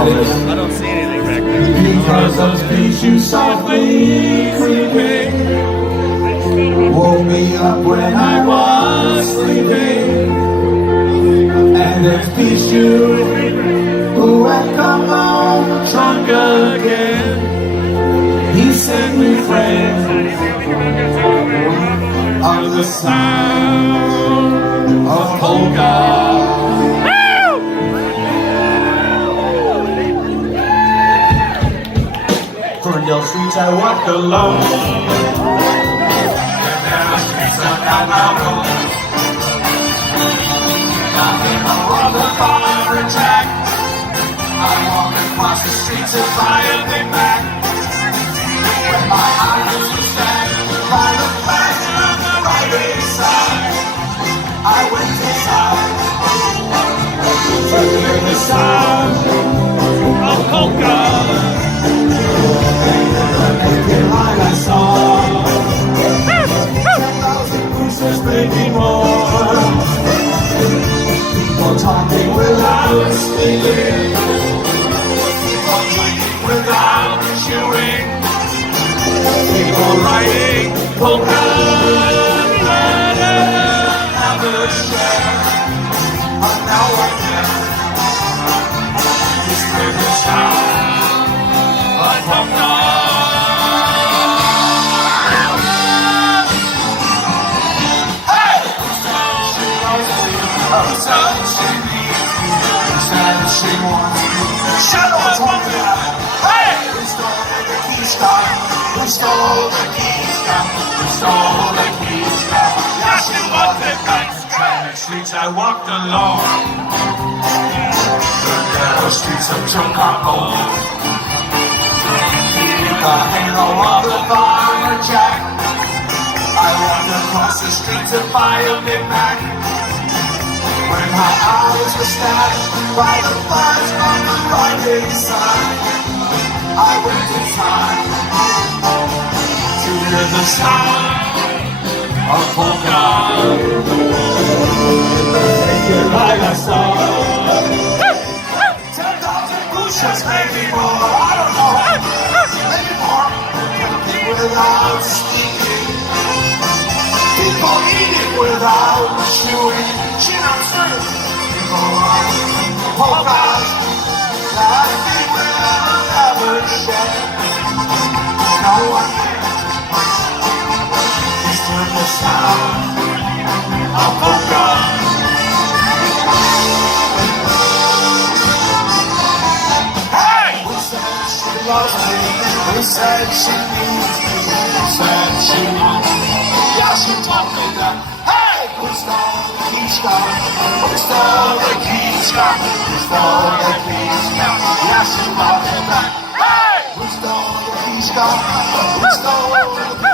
I don't see anything back there. Because those feet you softly creeping woke me up when I was sleeping. And there's Pichu who had come home drunk again. He sang me friends of the sound of polka. Ferndale streets I walked alone, and there are streets of Alamo. Nothing on the bar attack. I walk across the streets of fire Big Mac. When my eyes were stabbed by the flash on the right side, I went inside to hear the sound of polka. I saw 10,000 boosters, maybe more. People talking without speaking, people drinking without chewing, people writing polka never share. But now I can just hear the sound of polka. She wants me. Shut up, hey! Who stole the keys, God? Who stole the keys, God? Who stole the keys, God? Yeah, she wants it back. The streets I walked alone, the narrow streets of Chicago. The halo of the bar jack. I walked across the streets of fire Big Mac. When my eyes were stabbed by the flash on the right side, I went inside to hear the sound of polka. In the light I saw 10,000 bushes, maybe more. I don't know, maybe more. People without speaking, people eating without chewing. She knows truth. Polkas that we will never share. No one is to the sound of polka. Hey! Who said she loves me? Who said she needs me? Who said she wants me? Yeah, she told me that. Who stole the keys, God? Who stole the keys, God? Who stole the keys, God? Yeah, she brought it back. Hey! Who stole the keys, God? Who stole the keys?